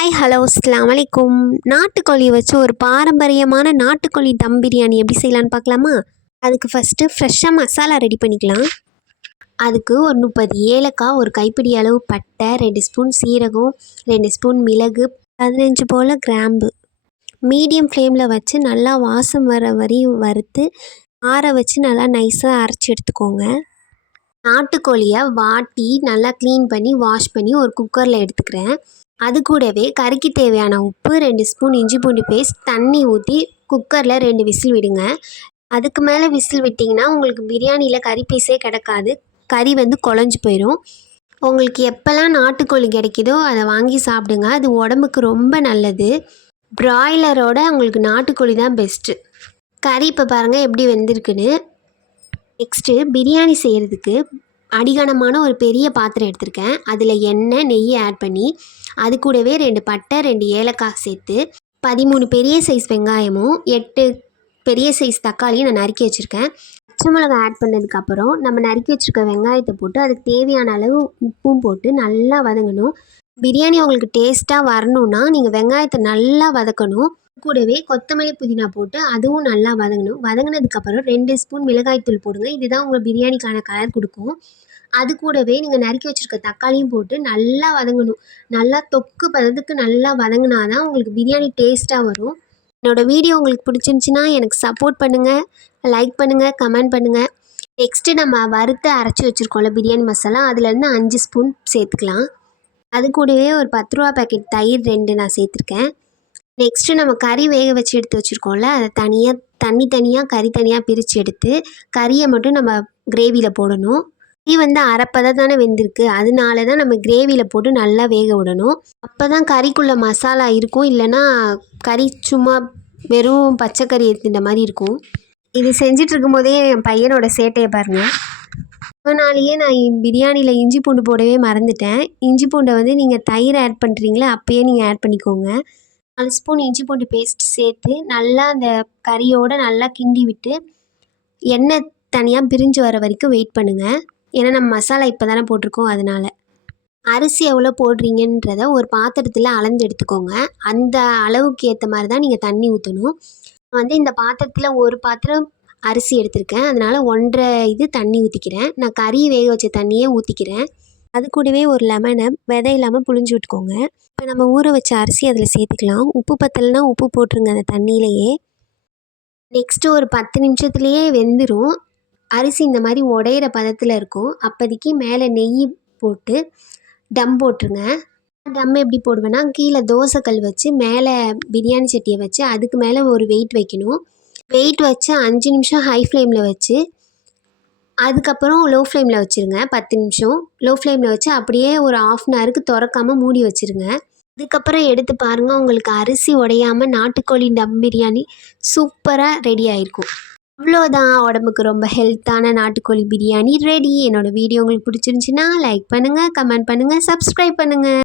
Hi hello அஸ்லாம் வலைக்கும் நாட்டுக்கோழியை வச்சு ஒரு பாரம்பரியமான நாட்டுக்கோழி தம் பிரியாணி எப்படி செய்யலான்னு பார்க்கலாமா? அதுக்கு ஃபஸ்ட்டு ஃப்ரெஷ்ஷாக மசாலா ரெடி பண்ணிக்கலாம். அதுக்கு ஒரு முப்பது ஏலக்காய் ஒரு கைப்பிடி அளவு பட்டை ரெண்டு ஸ்பூன் சீரகம் ரெண்டு ஸ்பூன் மிளகு பதினஞ்சு போல் கிராம்பு. மீடியம் ஃப்ளேமில் வச்சு நல்லா வாசம் வர வரையும் வறுத்து ஆற வச்சு நல்லா நைஸாக அரைச்சி எடுத்துக்கோங்க. நாட்டுக்கோழியை வாட்டி நல்லா க்ளீன் பண்ணி வாஷ் பண்ணி ஒரு குக்கரில் எடுத்துக்கிறேன். அது கூடவே கறிக்கு தேவையான உப்பு ரெண்டு ஸ்பூன் இஞ்சி பூண்டு பேஸ்ட் தண்ணி ஊற்றி குக்கரில் ரெண்டு விசில் விடுங்க. அதுக்கு மேலே விசில் விட்டிங்கன்னா உங்களுக்கு பிரியாணியில் கறி பீஸே கிடக்காது. கறி வந்து குழஞ்சி போயிடும் உங்களுக்கு எப்போல்லாம் நாட்டுக்கோழி கிடைக்குதோ அதை வாங்கி சாப்பிடுங்க. அது உடம்புக்கு ரொம்ப நல்லது. ப்ராய்லரோட உங்களுக்கு நாட்டுக்கோழி தான் பெஸ்ட்டு கறி இப்போ பாருங்கள் எப்படி வெந்திருக்குன்னு. நெக்ஸ்ட்டு பிரியாணி செய்கிறதுக்கு அடிகனமான ஒரு பெரிய பாத்திரம் எடுத்திருக்கேன். அதில் எண்ணெய் நெய் ஆட் பண்ணி அது கூடவே ரெண்டு பட்டை ரெண்டு ஏலக்காய் சேர்த்து பதிமூணு பெரிய சைஸ் வெங்காயமும் எட்டு பெரிய சைஸ் தக்காளியும் நான் நறுக்கி வச்சுருக்கேன். பச்சை மிளகாய் ஆட் பண்ணதுக்கப்புறம் நம்ம நறுக்கி வச்சுருக்க வெங்காயத்தை போட்டு அதுக்கு தேவையான அளவு உப்பும் போட்டு நல்லா வதங்கணும். பிரியாணி உங்களுக்கு டேஸ்ட்டாக வரணுன்னா நீங்கள் வெங்காயத்தை நல்லா வதக்கணும். கூடவே கொத்தமல்லி புதினா போட்டு அதுவும் நல்லா வதங்கணும். வதங்கினதுக்கப்புறம் ரெண்டு ஸ்பூன் மிளகாய்த்தூள் போடுங்க. இதுதான் உங்கள் பிரியாணிக்கான கலர் கொடுக்கும். அது கூடவே நீங்கள் நறுக்கி வச்சுருக்க தக்காளியும் போட்டு நல்லா வதங்கணும். நல்லா தொக்கு பதத்துக்கு நல்லா வதங்கினா தான் உங்களுக்கு பிரியாணி டேஸ்ட்டாக வரும். என்னோடய வீடியோ உங்களுக்கு பிடிச்சிருந்துச்சின்னா எனக்கு சப்போர்ட் பண்ணுங்கள் லைக் பண்ணுங்கள் கமெண்ட் பண்ணுங்கள் நெக்ஸ்ட்டு நம்ம வறுத்து அரைச்சி வச்சுருக்கோம்ல பிரியாணி மசாலா அதுலேருந்து அஞ்சு ஸ்பூன் சேர்த்துக்கலாம். அது கூடவே ஒரு பத்து ரூபா பேக்கெட் தயிர் ரெண்டு நான் சேர்த்துருக்கேன். நெக்ஸ்ட்டு நம்ம கறி வேக வச்சு எடுத்து வச்சுருக்கோம்ல அதை தனியாக தண்ணி தனியாக கறி தனியாக பிரித்து எடுத்து கறியை மட்டும் நம்ம கிரேவியில் போடணும். கறி வந்து அரைப்பதை தானே வெந்திருக்கு. அதனால தான் நம்ம கிரேவியில் போட்டு நல்லா வேக விடணும். அப்போ தான் கறிக்குள்ளே மசாலா இருக்கும். இல்லைன்னா கறி சும்மா வெறும் பச்சைக்கறி எடுத்துட்ட மாதிரி இருக்கும். இது செஞ்சிட்டு இருக்கும்போதே என் பையனோட சேட்டையை பாருங்கள் அதனாலேயே நான் பிரியாணியில் இஞ்சி பூண்டு போடவே மறந்துட்டேன். இஞ்சி பூண்டை வந்து நீங்கள் தயிர் ஆட் பண்ணுறீங்களா அப்போயே நீங்கள் ஆட் பண்ணிக்கோங்க. நாலு ஸ்பூன் இஞ்சி பூண்டு பேஸ்ட் சேர்த்து நல்லா அந்த கறியோடு நல்லா கிண்டி விட்டு எண்ணெய் தனியாக பிரிஞ்சு வர வரைக்கும் வெயிட் பண்ணுங்கள் ஏன்னா நம்ம மசாலா இப்போ தானே போட்டிருக்கோம் அதனால். அரிசி எவ்வளோ போடுறீங்கன்றத ஒரு பாத்திரத்தில் அளந்து எடுத்துக்கோங்க. அந்த அளவுக்கு ஏற்ற மாதிரி தான் நீங்கள் தண்ணி ஊற்றணும் வந்து இந்த பாத்திரத்தில் ஒரு பாத்திரம் அரிசி எடுத்திருக்கேன். அதனால் ஒன்றரை இது தண்ணி ஊற்றிக்கிறேன் நான் கறி வேக வச்ச தண்ணியே ஊற்றிக்கிறேன் அது கூடவே ஒரு லெமனை விதை இல்லாமல் புழிஞ்சு விட்டுக்கோங்க. இப்போ நம்ம ஊற வச்ச அரிசி அதில் சேர்த்துக்கலாம். உப்பு பத்தலைனா உப்பு போட்டுருங்க அந்த தண்ணியிலையே. நெக்ஸ்ட்டு ஒரு பத்து நிமிஷத்துலேயே வெந்துடும் அரிசி இந்த மாதிரி உடையிற பதத்தில் இருக்கும். அப்போதைக்கு மேலே நெய் போட்டு டம் போட்டுருங்க. டம் எப்படி போடுவேன்னா கீழே தோசைக்கல் வச்சு மேலே பிரியாணி சட்டியை வச்சு அதுக்கு மேலே ஒரு வெயிட் வைக்கணும். வெயிட் வச்சு அஞ்சு நிமிஷம் ஹை ஃப்ளேமில் வச்சு அதுக்கப்புறம் லோ ஃப்ளேமில் வச்சுருங்க. பத்து நிமிஷம். லோ ஃப்ளேமில் வச்சு அப்படியே ஒரு ஆஃப் அன் ஹவருக்கு திறக்காமல் மூடி வச்சுருங்க. அதுக்கப்புறம் எடுத்து பாருங்கள் உங்களுக்கு அரிசி உடையாமல் நாட்டுக்கோழி டம் பிரியாணி சூப்பராக ரெடி ஆகிருக்கும் அவ்வளோதான் உடம்புக்கு ரொம்ப ஹெல்த்தான நாட்டுக்கோழி பிரியாணி ரெடி என்னோடய வீடியோ உங்களுக்கு பிடிச்சிருந்துச்சின்னா லைக் பண்ணுங்கள் கமெண்ட் பண்ணுங்கள் சப்ஸ்கிரைப் பண்ணுங்கள்